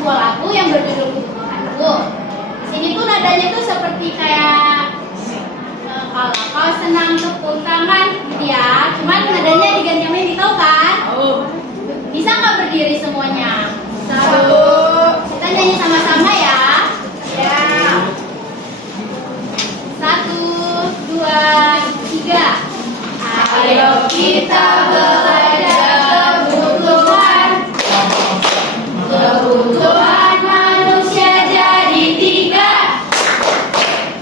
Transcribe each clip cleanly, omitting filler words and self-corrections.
sebuah lagu yang berjudul Kebutuhanku. Di sini tuh nadanya tuh seperti kayak kalau kau senang tepuk tangan gitu ya. Cuman nadanya diganti sama ini, tahu kan? Bisa nggak berdiri semuanya? Satu. Kita nyanyi sama-sama ya. Ya. 1, 2, 3. Ayo kita belajar kebutuhan manusia jadi 3.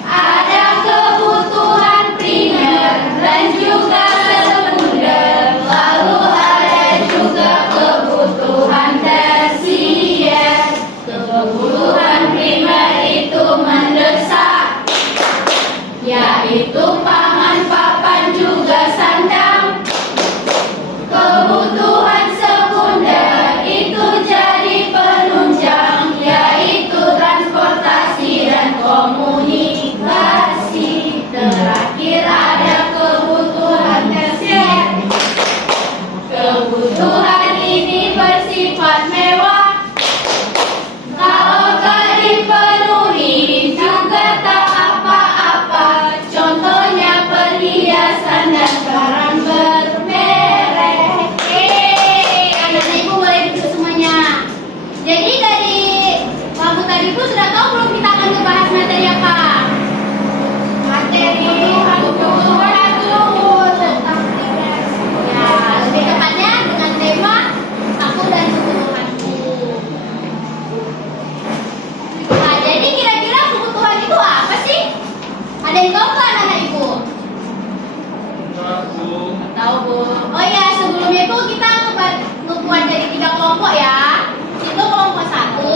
Ada kebutuhan primer dan juga sekunder, lalu ada juga kebutuhan tersier. Kebutuhan primer itu mendesak, yaitu pangan, papan, juga sandang. Kebutuhan sekunder itu jadi penunjang, yaitu transportasi dan komunikasi. Terakhir ada kebutuhan tersier. Kebutuhan ini bersifat mewah, kalau gak dipenuhi juga tak apa-apa. Contohnya perhiasan dan barang bermerek. Anak-anak ibu boleh duduk semuanya. Jadi dari lagu tadi itu sudah tahu belum kita akan membahas materi apa? Materi kebutuhan luhur tentang ya, lebih tepatnya dengan tema aku dan kebutuhanku. Nah, jadi kira-kira kebutuhan itu apa sih? Ada yang tahu kan anak ibu? Tahu bu. Oh ya, sebelumnya itu kita ngebuat jadi 3 kelompok ya. Itu kelompok 1,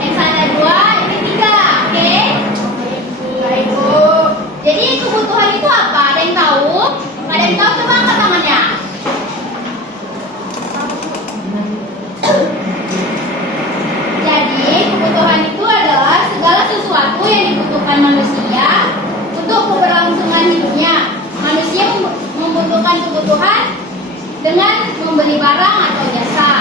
yang sana 2, ini 3. Oke? Baik bu. Jadi kebutuhan itu apa? Ada yang tahu? Ada yang tahu? Coba angkat tangannya. Jadi kebutuhan itu adalah segala sesuatu yang dibutuhkan manusia untuk keberlangsungan hidupnya. Manusia membutuhkan kebutuhan dengan membeli barang atau jasa.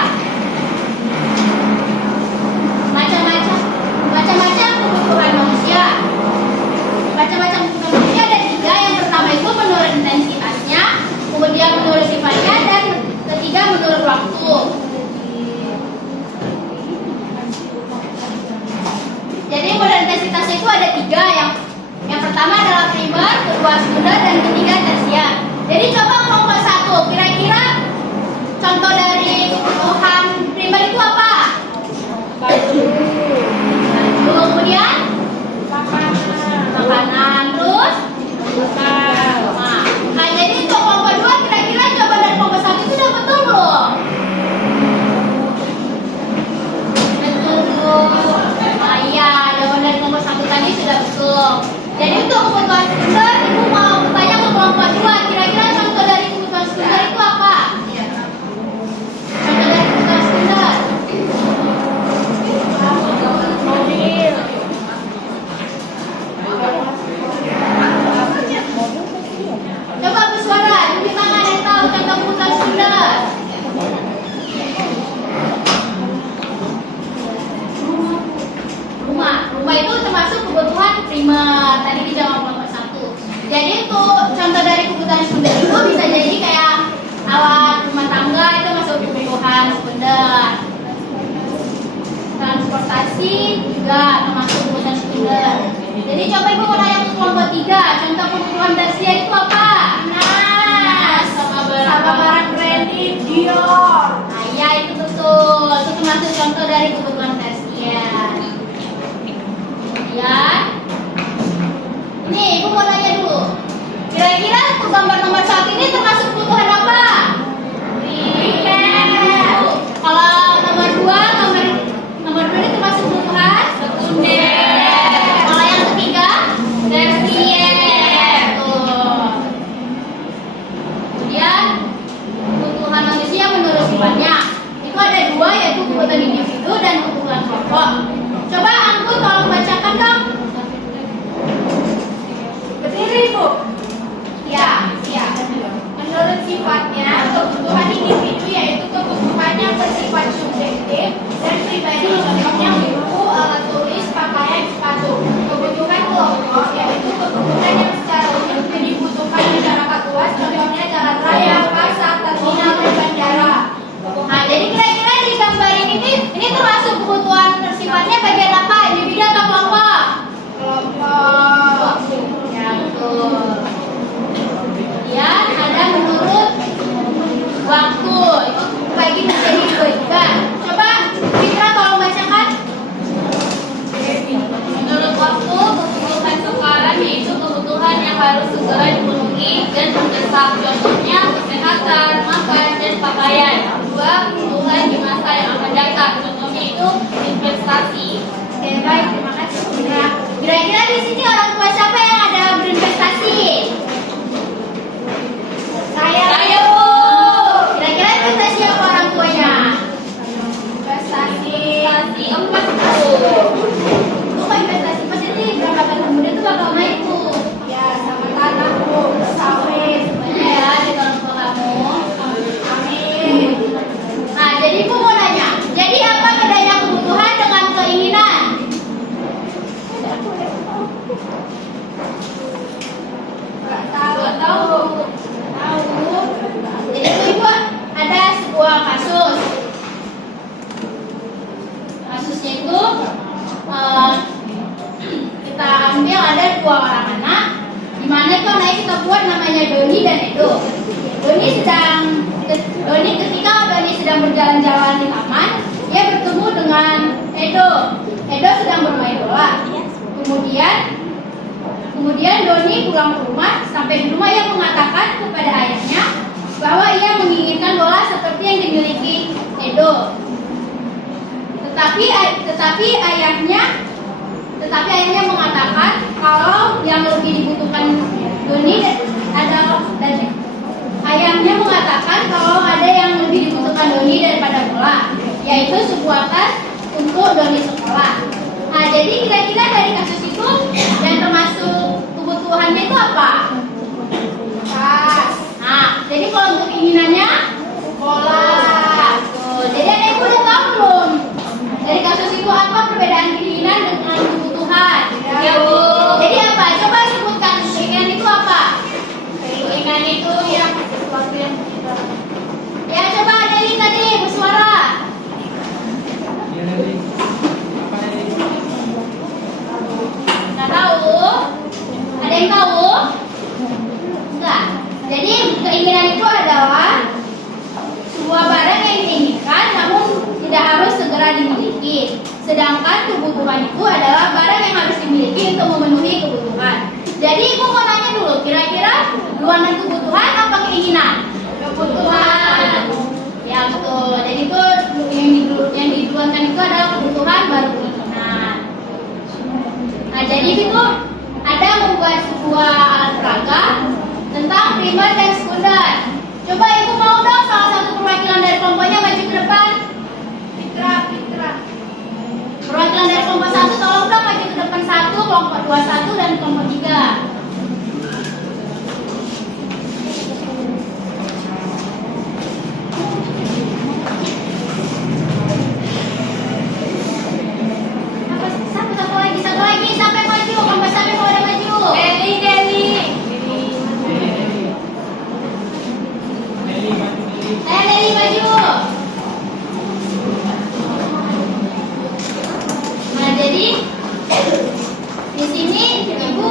Macam-macam kebutuhan manusia. Macam-macam kebutuhan manusia ada 3. Yang pertama itu menurut intensitasnya, kemudian menurut sifatnya, dan ketiga menurut waktu. Jadi menurut intensitasnya itu ada 3. Yang pertama adalah primer, kedua sekunder, dan ketiga tersier. Jadi coba kelompok 1, kira-kira contoh dari kebutuhan primer itu apa? Baju. Kemudian makanan, terus nah, jadi untuk kelompok 2 kira-kira jawaban dari kelompok 1 itu udah betul belum? Betul. Nah iya, jawaban dari kelompok 1 tadi sudah betul. Jadi untuk kebutuhan sekunder, ibu mau bertanya ke kelompok 2, kira-kira contoh dari kebutuhan sekunder itu apa? Contoh dari kebutuhan sekunder. Mobil. Coba bersuara, tunjuk tangan yang tahu contoh kebutuhan sekunder. Rumah itu termasuk kebutuhan primer. Tadi dijawab kelompok 1. Jadi untuk contoh dari kebutuhan sekunder itu bisa jadi kayak alat rumah tangga, itu masuk kebutuhan sekunder. Transportasi juga termasuk kebutuhan sekunder. Jadi coba ibu mau nanya ke kelompok 3, contoh kebutuhan tersier itu apa? Nah, sama barang branded Dior. Nah iya itu betul, itu termasuk contoh dari kebutuhan tersier. Kemudian ini ibu mau nanya dulu, kira-kira untuk gambar nomor 1 ini termasuk kebutuhan apa? Primer. Kalau nomor 2, nomor 2 ini termasuk kebutuhan sekunder. Kalau yang ketiga tersier. Tuh. Kemudian kebutuhan manusia menurut investasi emas tuh. Kok investasi emas ini berapa tahun kemudian tuh bakal naik tuh? Ya, sama tanah bu, sawit. Semuanya ya di tahun tua kamu. Amin. Nah, jadi ibu mau nanya, jadi apa bedanya kebutuhan dengan keinginan? Nggak tahu. Nggak tahu. Jadi ibu ada sebuah kasus. Kasusnya itu kita ambil ada dua orang anak, di mana itu anaknya kita buat namanya Doni dan Edo. Ketika Doni sedang berjalan-jalan di taman, dia bertemu dengan Edo. Edo sedang bermain bola. Kemudian Doni pulang ke rumah. Sampai di rumah ia mengatakan kepada ayahnya bahwa ia menginginkan bola seperti yang dimiliki Edo. Tetapi ayahnya mengatakan kalau yang lebih dibutuhkan Doni ayahnya mengatakan kalau ada yang lebih dibutuhkan Doni daripada bola, yaitu sebuah tas untuk Doni sekolah. Nah, jadi kira-kira dari kasus itu yang termasuk kebutuhannya itu apa? Tas, Nah, jadi kalau untuk keinginannya bola. tuh. Jadi ada ibu udah tahu belum? Dari kasus itu apa perbedaan keinginan dengan kebutuhan? Ya, Bu. Jadi apa? Coba sebutkan keinginan itu apa? Keinginan itu yang sesuatu yang kita. Ya coba Deli tadi bersuara. Nggak tahu? Ada yang tahu? Enggak. Jadi keinginan itu adalah sebuah barang yang diinginkan namun tidak harus segera dimiliki. Sedangkan kebutuhan itu adalah barang yang harus dimiliki untuk memenuhi kebutuhan. Jadi ibu mau nanya dulu, kira-kira duluan kebutuhan apa keinginan? Kebutuhan. Ya betul. Jadi itu yang diduluankan itu adalah kebutuhan baru keinginan. Nah jadi itu ada membuat sebuah alat peraga tentang primer dan sekunder. Coba ibu mau dong salah satu perwakilan dari kelompoknya maju ke depan. Fitra. Perwakilan dari kelompok 1 tolong dong maju ke depan 1, kelompok 21 dan kelompok 3. Satu lagi sampai maju, kelompok sampai mau ada maju. Deli. Leli maju. Nah jadi di sini ibu.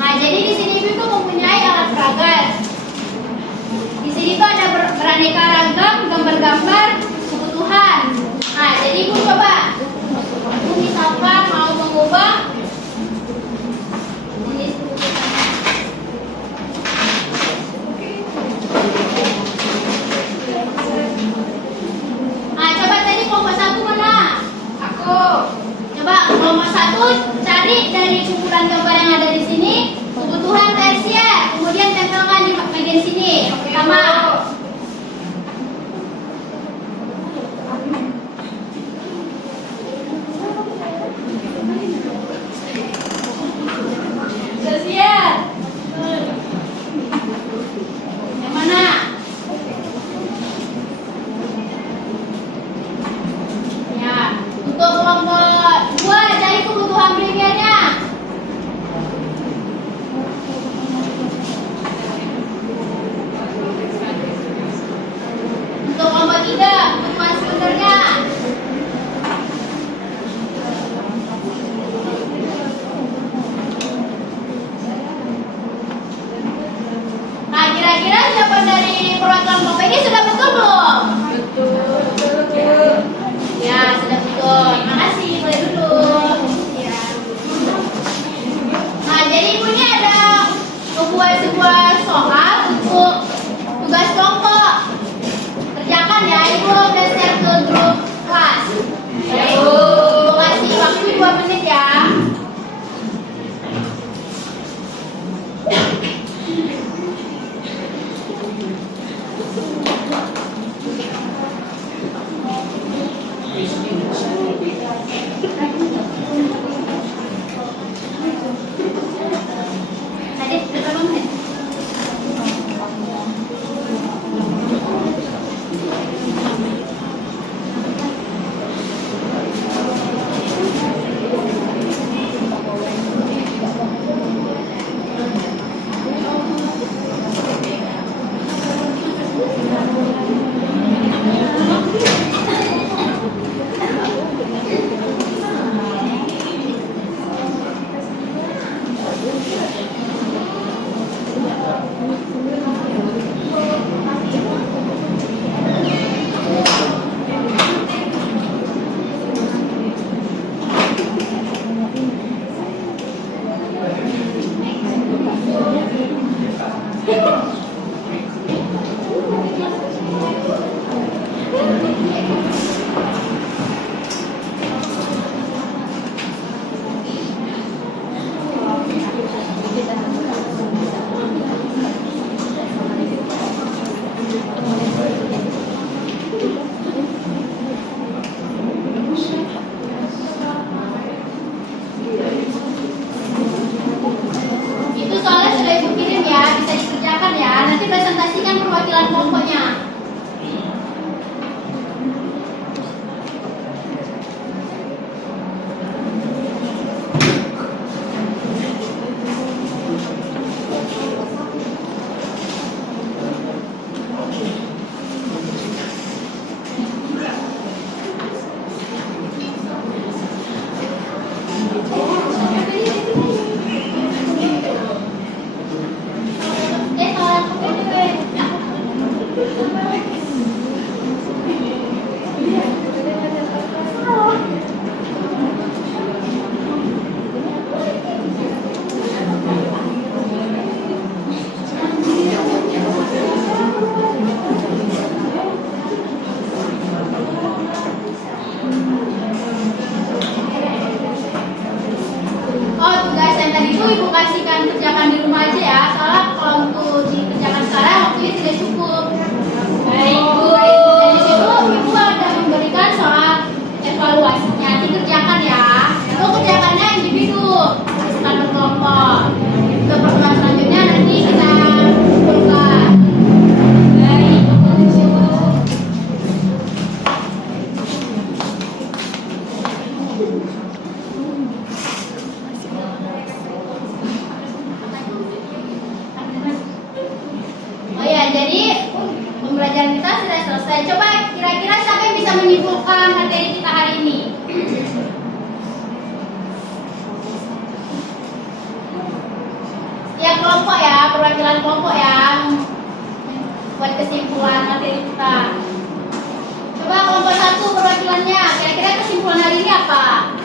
Nah jadi di sini ibu itu mempunyai alat peraga. Di sini tuh ada beraneka ragam gambar-gambar kebutuhan. Nah jadi ibu coba. Ibu misalkan mau mengubah jenis kebutuhan. Nah, coba tadi kelompok 1 mana? Aku. Coba kelompok 1 cari dari kumpulan gambar yang ada di sini kebutuhan tersier, kemudian tempelkan di bagian sini. Sama. Tersier. Yang mana? Ya, untuk kelompok 2 cari kebutuhan primernya. Untuk kelompok 3 kebutuhan sekundernya. Nah, kira-kira jawaban dari perwakilan kelompok ini sudah betul belum? Betul. Ya, sudah betul. Terima kasih. Boleh duduk. Ya. Nah, jadi ibu ini ada membuat sebuah soal untuk tugas kelompok. Kerjakan ya, ibu udah share ke grup kelas. Baik. Ibu kasih waktu 2 menit ya. perwakilan kelompok yang buat kesimpulan materi kita. Coba kelompok 1 perwakilannya, kira-kira kesimpulan hari ini apa?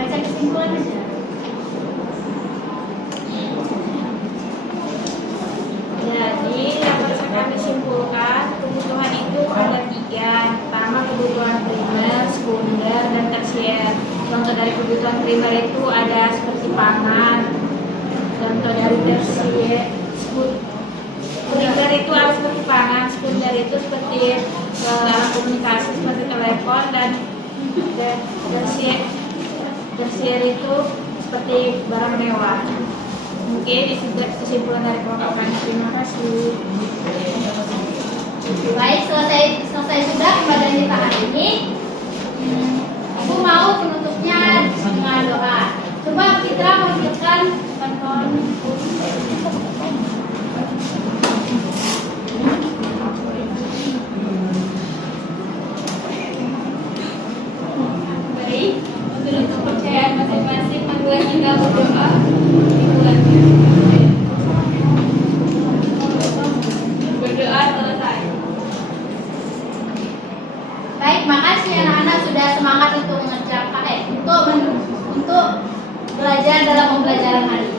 Baca kesimpulan aja. Jadi dapat kami simpulkan kebutuhan itu ada 3. Pertama kebutuhan primer, sekunder, dan tersier. Contoh dari kebutuhan primer itu ada seperti pangan. Contoh dari tersier, primer itu harus seperti pangan, sekunder itu seperti alat komunikasi seperti telepon, dan tersier itu seperti barang mewah. Mungkin itu kesimpulan dari kelompok kami. Terima kasih. Baik, selesai sudah pembelajaran kita hari ini. Ibu mau penutupnya dengan doa. Coba Fitra menunjukkan tonton. Baik, untuk kepercayaan masing-masing, marilah kita berdoa. Berdoa selesai. Baik, makasih anak-anak sudah semangat untuk mengerjakan untuk belajar dalam pembelajaran hari ini.